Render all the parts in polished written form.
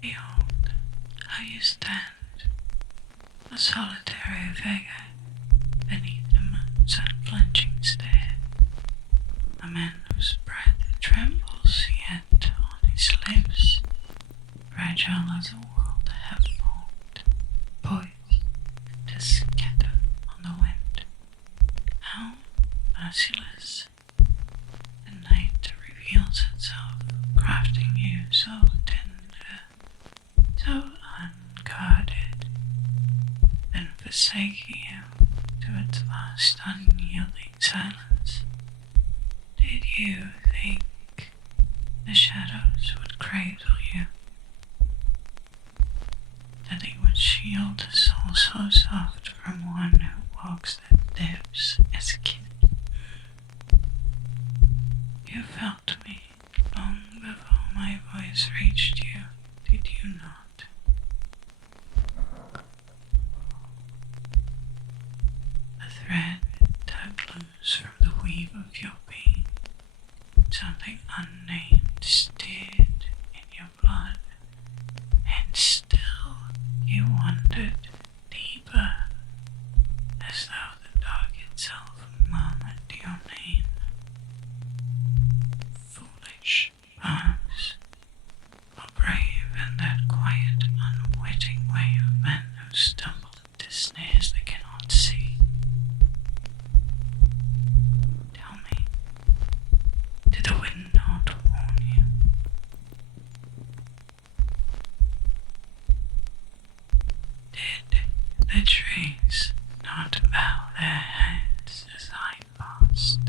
Behold, how you stand, a solitary figure, beneath the moon's unflinching stare. A man whose breath trembles yet on his lips, fragile as a world have formed, poised to scatter on the wind. How merciless the night reveals itself, crafting you so tender, so unguarded, then forsaking you to its vast unyielding silence. Did you think the shadows would cradle you? That they would shield a soul so soft from one who walks the depths as kin? You felt me long before my voice reached you, did you not? A thread tugged loose from the weave of your being, something unnamed stirred in your blood, and still you wandered deeper, as though the dark itself murmured your name. Foolish, perhaps, or brave in that quiet, unwitting way of men who stumble into snares they cannot see. Tell me, did the wind not warn you? Did the trees not bow their heads as I passed?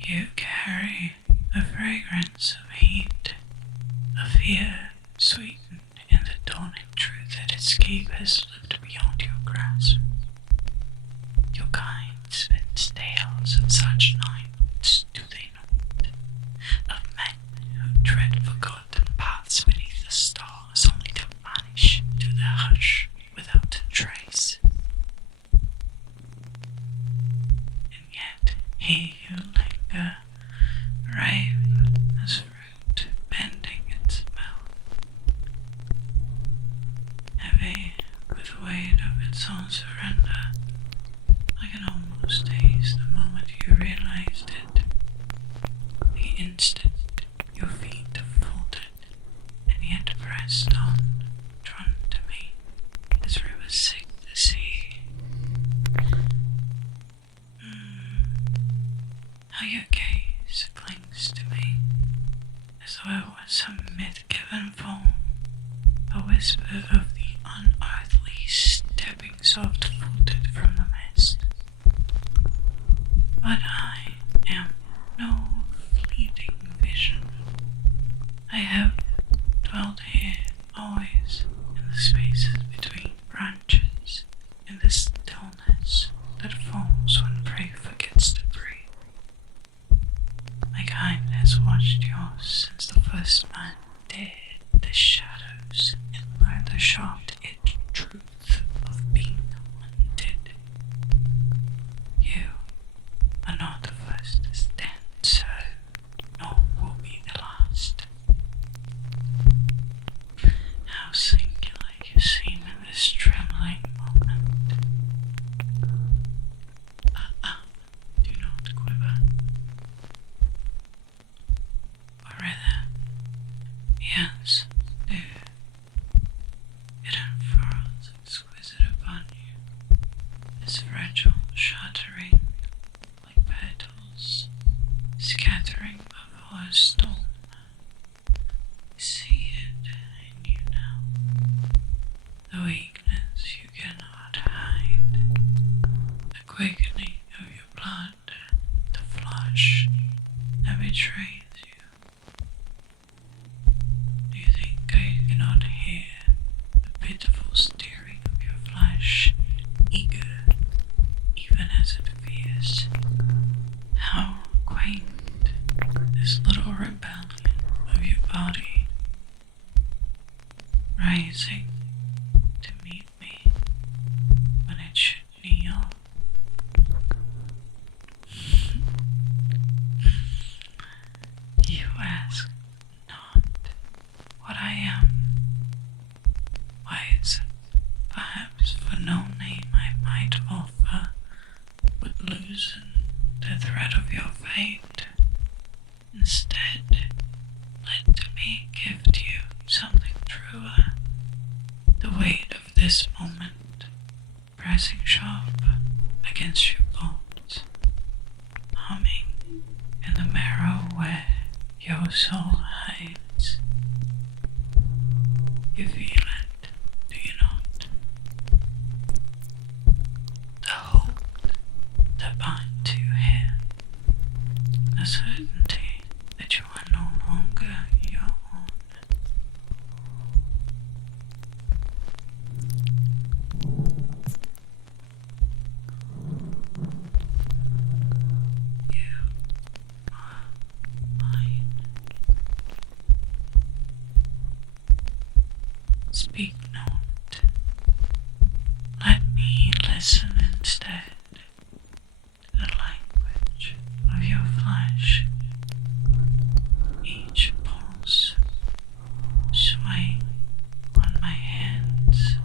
You carry the fragrance of heat, a fear sweetened in the dawning truth that escape has slipped beyond your grasp. Your kind spins tales of such nights, do they not? Of men who tread forgotten paths beneath the stars, only to vanish to the hush without a trace. And yet here you linger, brave as fruit bending its mouth, heavy with the weight of its own surrender. I can almost taste the moment you realized it, the instant your feet faltered and yet pressed on, drawn to me as rivers seek the sea. How your gaze clings to me, as though it was some myth-given form, a whisper of the unearthly stepping soft-footed from the mist. But I am no fleeting vision. I have dwelt here always, in the spaces between branches, in the stillness that falls when prey forgets to breathe. My kind has watched yours since the first man dared the shadows and learned the sharp-edged truth of being hunted. You are not the first to stand so, nor will be the last. How singular you seem in this trembling moment. Do not quiver. Or rather, yes, do. It unfurls exquisite upon you, this fragile shattering, like petals scattering before a storm. See it in you now, the weakness you cannot hide, the quickening of your blood, the flush that betrays you. Do you think I cannot hear the pitiful stirring of your flesh, eager even as it fears? How quaint this little rebellion of your body, rising to meet me when it should kneel loosen the thread of your fate. Instead, let me give to you something truer. The weight of this moment, pressing sharp against your bones, humming in the marrow where your soul hides. You feel it, do you not? The hold that binds you here, the certainty that you are no longer your own. You are mine. Speak not. Let me listen instead to the language of your flesh. Each pulse swaying on my hands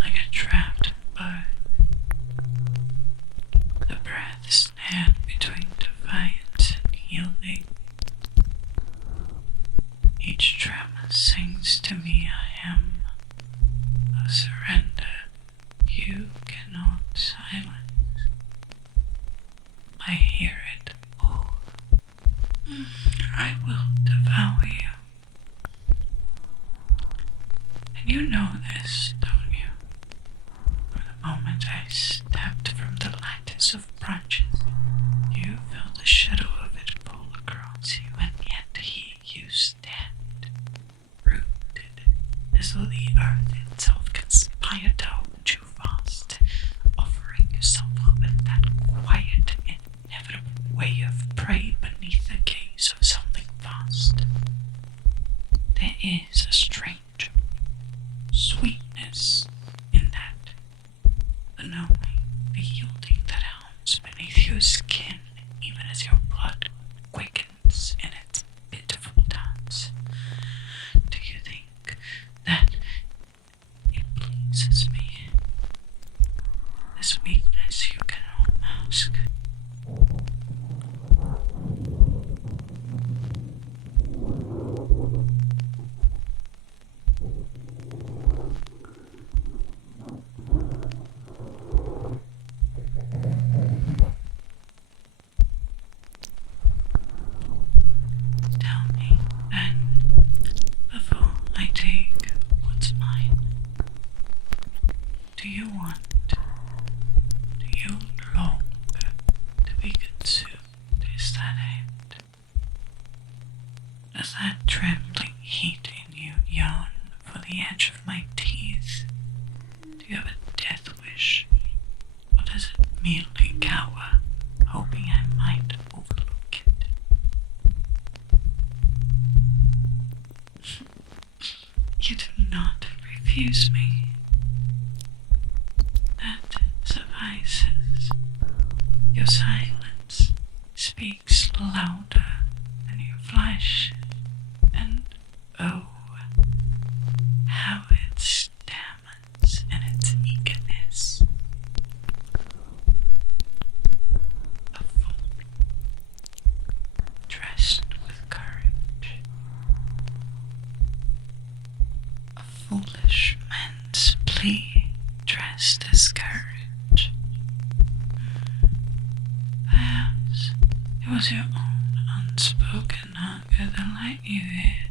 like a trapped bird. The breath snared between defiance and yielding. Each tremor sings to me a hymn of surrender you cannot silence. I hear it all. I will devour you. And you know this, don't you? From the moment I stepped from the lattice of branches, you felt the shadow of it fall across you, and yet here you stand, rooted, as though the earth itself conspired to hold you fast, offering yourself up in that quiet, inevitable way of prey beneath the gaze of something vast. There is a strange sweetness in that, the knowing, the yielding that hums beneath your skin, even as your blood quickens in its pitiful dance. Do you think that it pleases me? This weakness you cannot mask. Tell me, then, before I take what's mine, do you long to be consumed? Is that it? Does that trembling heat in you yearn for the edge of my teeth? Do you have a death wish? Or does it merely cower, hoping I might overlook it? You do not refuse me. That suffices. Your silence speaks louder than your flesh, and oh, how it stammers in its eagerness. A fool, dressed with courage. A foolish man's plea dressed as courage. Perhaps it was your own unspoken hunger that led you here.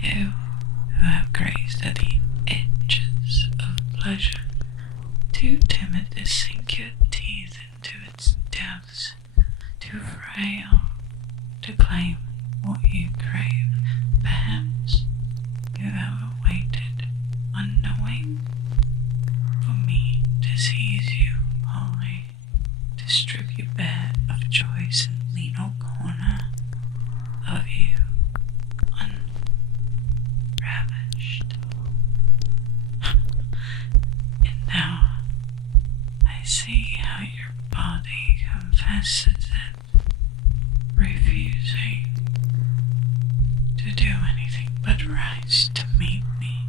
You who have grazed at the edges of pleasure, too timid to sink your teeth into its depths, too frail to claim what you crave. Perhaps you have waited, unknowing, for me to seize you wholly, to strip you bare of joys and lean no corner of you unravished. And now I see how your body confesses it, refusing to do anything but rise to meet me,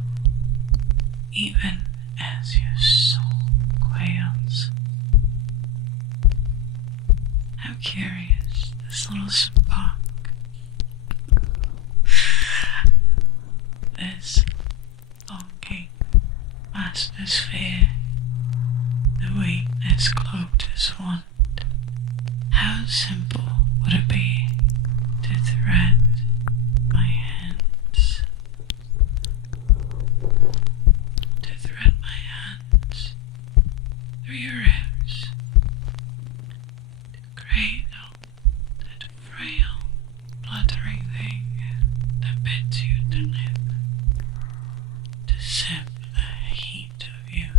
even as your soul quails. curious, this little spark, this longing, master's fear, the weakness cloaked as want. How simple would it be to thread my hands, through your ribs, to cradle that frail, fluttering thing that bids you to live, to sip the heat of you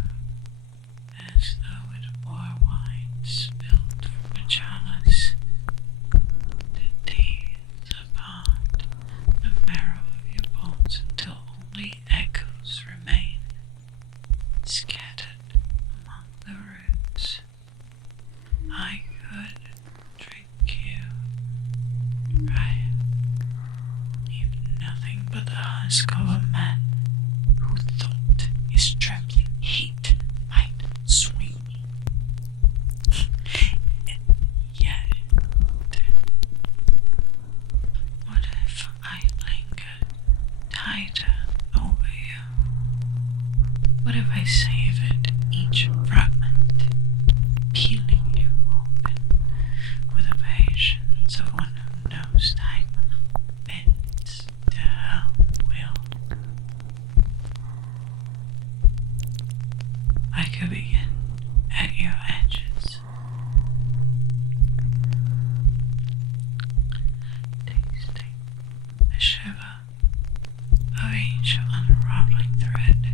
as though it were wine spilled from a chalice, to tease apart the marrow of your bones until only echoes remain, scattered among the roots. I could drink you dry, leave nothing but the husk of a man who thought his trembling heat might swing. Yet, what if I lingered tighter over you? What if I savored each fragment, peeling you open with the patience of one who knows time bends to her will? I could begin at your edges, tasting the shiver of each unraveling thread,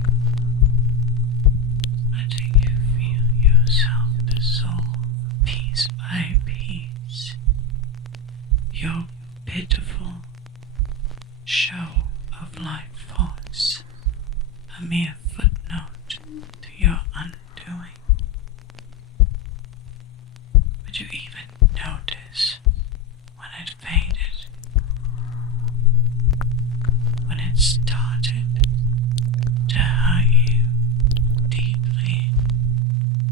letting you feel yourself dissolve piece by piece. Your pitiful show of life force, a mere footnote to your undoing. Would you even notice when it faded? When it started to hurt you deeply?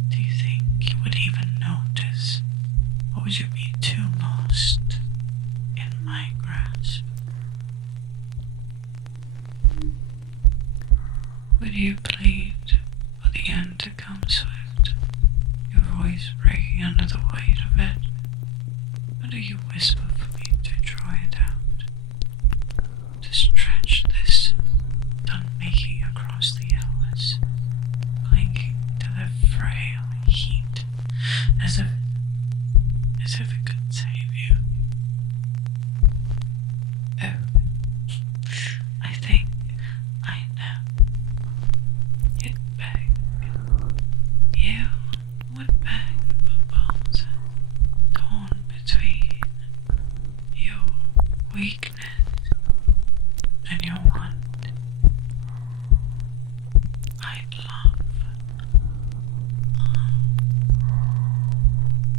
Do you think you would even notice? Or would you be too lost in my grasp? Would you plead for the end to come swift, your voice breaking under the weight of it? Or do you whisper for me to draw it out, to stretch this done making across the hours, clinging to the frail heat, as if it could save you? Oh, I think I know. You'd beg. You would beg for bones torn between your weakness and your want. I'd love.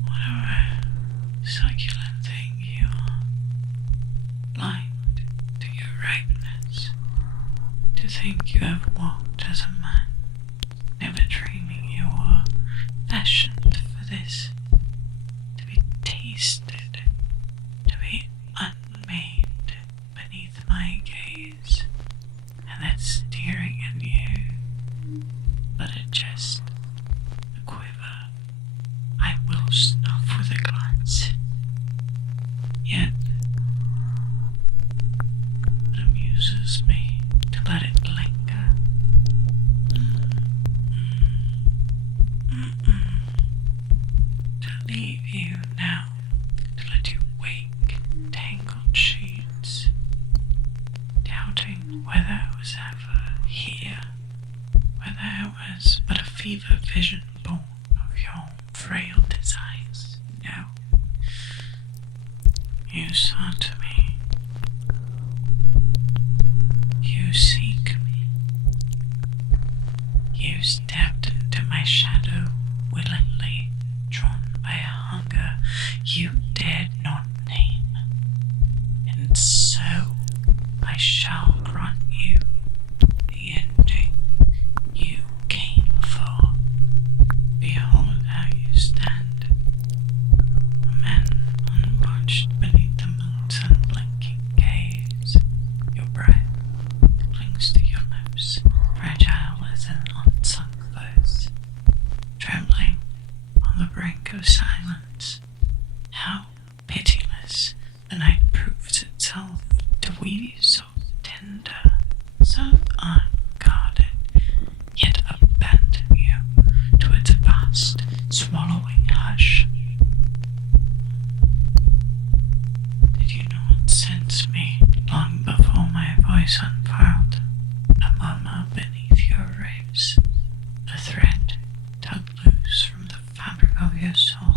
What a rare, succulent thing you are, blind to your ripeness, to think you have walked as a man, never dreaming you were fashioned for this, to be tasted, to be unmade beneath my gaze, and that steering in you, but a jest, a quiver, I will snuff with a glance. Yet, it amuses me to let it linger. To leave you now, to let you wake tangled sheets, doubting whether I was ever here, whether I was but a fever vision born of your frail desires. No, you sought me, you seek me, you stepped into my shadow willingly, drawn by a hunger you dared not name, and so I shall grant you the ending you came for. Behold how you stand, a man breath, trembling on the brink of silence. How pitiless the night proves itself to weave so tender, so unguarded, yet abandon you to its vast, swallowing hush. Did you not sense me long before my voice unfurled a murmur beneath your ribs, a thread tugged loose from the fabric of your soul?